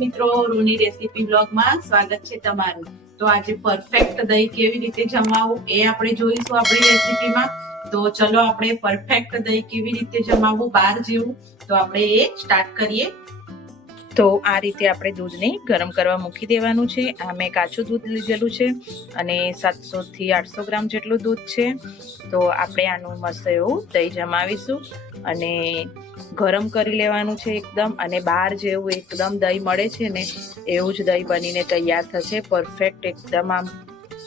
મિત્રો, રૂની રેસીપી બ્લોગમાં સ્વાગત છે તમારું। તો આજે પરફેક્ટ દહીં કેવી રીતે જમાવવું એ આપણે જોઈશું આપણી રેસીપીમાં। તો ચલો આપણે પરફેક્ટ દહીં કેવી રીતે જમાવવું બહાર જેવું, તો આપણે એ સ્ટાર્ટ કરીએ। તો આ રીતે આપણે દૂધને ગરમ કરવા મૂકી દેવાનું છે। આ મેં કાચું દૂધ લીધેલું છે અને 700 થી 800 ગ્રામ જેટલું દૂધ છે। તો આપણે આનું મસ્ત એવું દહીં જમાવીશું અને ગરમ કરી લેવાનું છે એકદમ, અને બહાર જેવું એકદમ દહીં મળે છે ને એવું જ દહીં બનીને તૈયાર થશે। પરફેક્ટ એકદમ આમ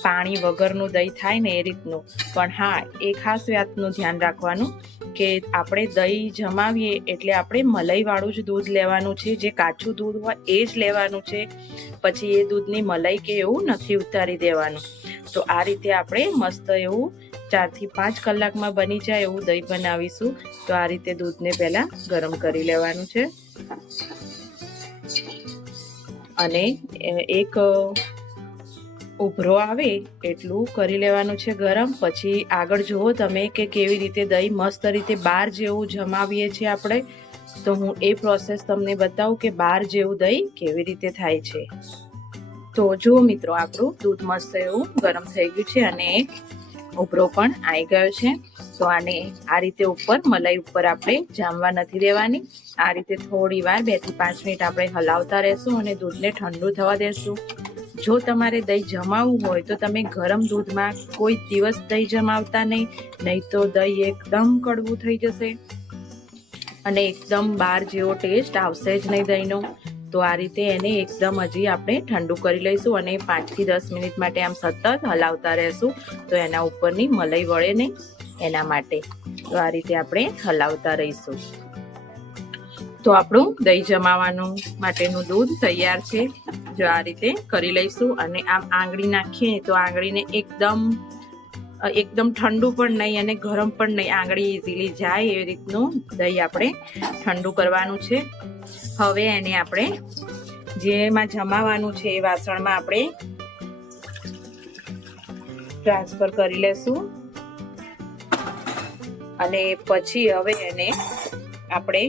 પાણી વગરનું દહીં થાય ને એ રીતનું। પણ હા, એ ખાસ વાતનું ધ્યાન રાખવાનું કે આપણે દહીં જમાવીએ એટલે આપણે મલાઈવાળું જ દૂધ લેવાનું છે। જે કાચું દૂધ હોય એ જ લેવાનું છે, પછી એ દૂધની મલાઈ કે એવું નથી ઉતારી દેવાનું। તો આ રીતે આપણે મસ્ત એવું 4 થી 5 કલાકમાં બની જાય એવું દહીં બનાવીશું। તો આ રીતે દૂધને પહેલા ગરમ કરી લેવાનું છે અને એક ઉભરો આવે એટલું કરી લેવાનું છે ગરમ। પછી આગળ જુઓ તમે કે કેવી રીતે દહીં મસ્ત રીતે બહાર જેવું જમાવીએ છીએ આપણે। તો હું એ પ્રોસેસ તમને બતાવું કે બહાર જેવું દહીં કેવી રીતે થાય છે। તો જુઓ મિત્રો, આપણું દૂધ મસ્ત એવું ગરમ થઈ ગયું છે અને ઉભરો પણ આવી ગયો છે। તો આને આ રીતે ઉપર મલાઈ ઉપર આપણે જામવા નથી દેવાની। આ રીતે થોડી વાર 2 થી 5 મિનિટ આપણે હલાવતા રહેશું અને દૂધને ઠંડુ થવા દેશું। જો તમારે દહીં જમાવવું હોય તો તમે ગરમ દૂધમાં કોઈ દિવસ દહીં જમાવતા નહીં તો દહીં એકદમ કડવું થઈ જશે અને એકદમ બહાર જેવો ટેસ્ટ આવશે જ નહીં દહીંનો। તો આ રીતે એને એકદમ હજી આપણે ઠંડુ કરી લઈશું અને 5 થી 10 મિનિટ માટે આમ સતત હલાવતા રહેશું, તો એના ઉપરની મલાઈ વળે નહીં એના માટે। તો આ રીતે આપણે હલાવતા રહીશું। તો આપણું દહીં જમાવાનું માટેનું દૂધ તૈયાર છે। જો આ રીતે કરી લઈશું અને આમ આંગળી નાખીએ તો આંગળીને એકદમ ઠંડુ પણ નહીં અને ગરમ પણ નહીં, આંગળી ઇઝીલી જાય એવી રીતનું દહીં આપણે ઠંડુ કરવાનું છે। હવે એને આપણે જેમાં જમાવાનું છે એ વાસણમાં આપણે ટ્રાન્સફર કરી લેશું અને પછી હવે એને આપણે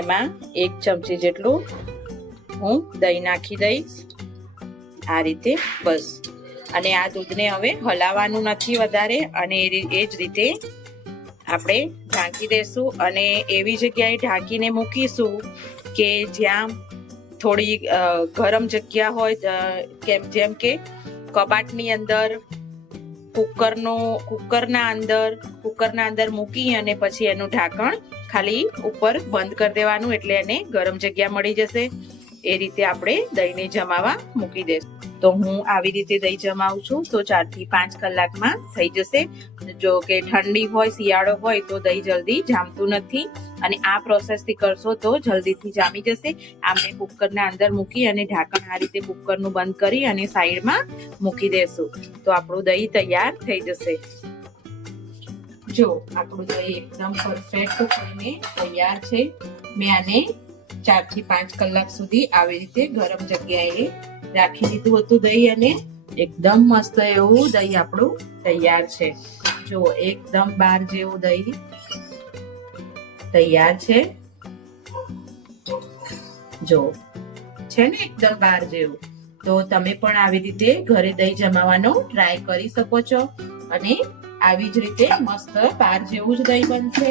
એમાં 1 ચમચી જેટલું હું દહીં નાખી દઈશ આ રીતે, બસ। અને આ દૂધને હવે હલાવવાનું નથી વધારે અને એ જ રીતે આપણે ઢાંકી દેશું અને એવી જગ્યાએ ઢાંકીને મૂકીશું કે જ્યાં થોડી ગરમ જગ્યા હોય, જેમ કે કબાટની અંદર, કુકરના અંદર મૂકી અને પછી એનું ઢાંકણ ખાલી ઉપર બંધ કરી દેવાનું, એટલે એને ગરમ જગ્યા મળી જશે। એ રીતે આપણે દહીંને જમાવા મૂકી દઈશું। તો હું આવી રીતે દહીં જમાવું છું તો 4 થી 5 કલાકમાં થઈ જશે। જો કે ઠંડી હોય, શિયાળો હોય તો દહીં જલ્દી જામતું નથી અને આ પ્રોસેસથી કરશો તો જલ્દીથી જામી જશે। આમને કુકરના અંદર મૂકી અને ઢાંકણ આ રીતે કુકરનું બંધ કરી અને સાઈડમાં મૂકી દેશું તો આપણું દહીં તૈયાર થઈ જશે। જો આપણું દહીં એકદમ પરફેક્ટ થઈને તૈયાર છે। મેં આને 4 થી 5 કલાક સુધી આવી રીતે ગરમ જગ્યાએ રાખી દીધું હતું દહીં અને એકદમ મસ્ત એવું દહીં આપણું તૈયાર છે। જો એકદમ બહાર જેવું દહીં તૈયાર છે। જો છે ને એકદમ બહાર જેવું। તો તમે પણ આવી રીતે ઘરે દહીં જમાવાનો ટ્રાય કરી શકો છો અને આવી જ રીતે મસ્ત બહાર જેવું જ દહીં બનશે।